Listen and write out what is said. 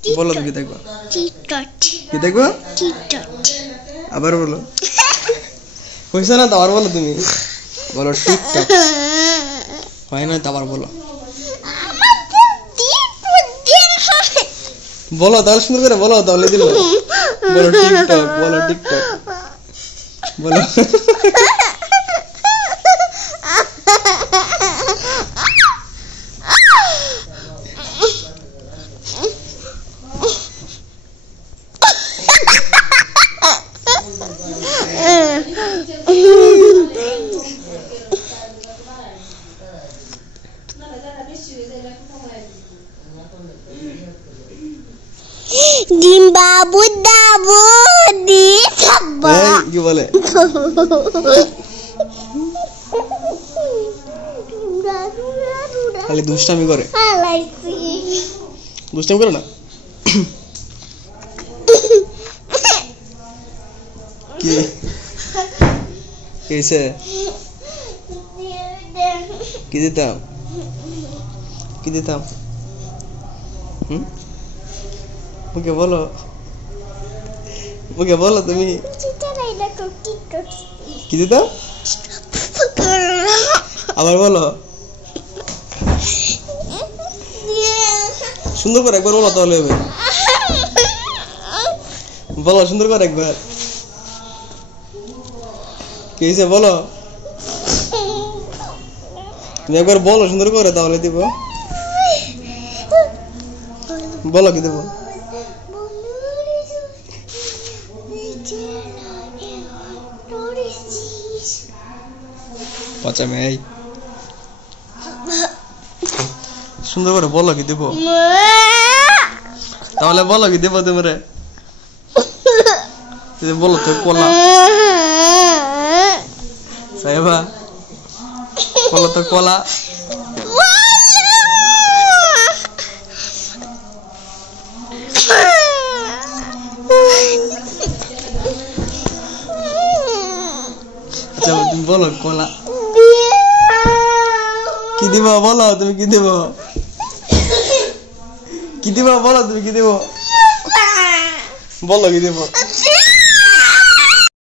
বলো তুমি দেখো টিকটক কি দেখো টিকটক আবার বলো হইছে না তো আবার বলো তুমি বলো টিকটক হয় না তো আবার বলো বলো তাহলে সুন্দর করে বলো তাহলে দিল বলো টিকটক বলো টিকটক বলো ডিম্বাবু দাবু দি সাব্বা কি বলে খালি দুষ্টামি করে দুষ্টামি করে না কি কেসে কি দিতাম কি দিতাম ওকে বলো তুমি কি দিতাম আবার বলো সুন্দর করে একবার বলো তাহলে বলো সুন্দর করে একবার কি হয়েছে বলো তুমি একবার বলো সুন্দর করে তাহলে দিব বলো কি দেবো পচা মেয়ে সুন্দর করে বলো কি দেবো তাহলে বলো কি দেবো তোমরা বলো তো কলা সাহেবা বলো তো কলা আচ্ছা তুমি বলো কলা কি দিব বলো তুমি কি দিব বলো তুমি কি দিব বলো কি দিব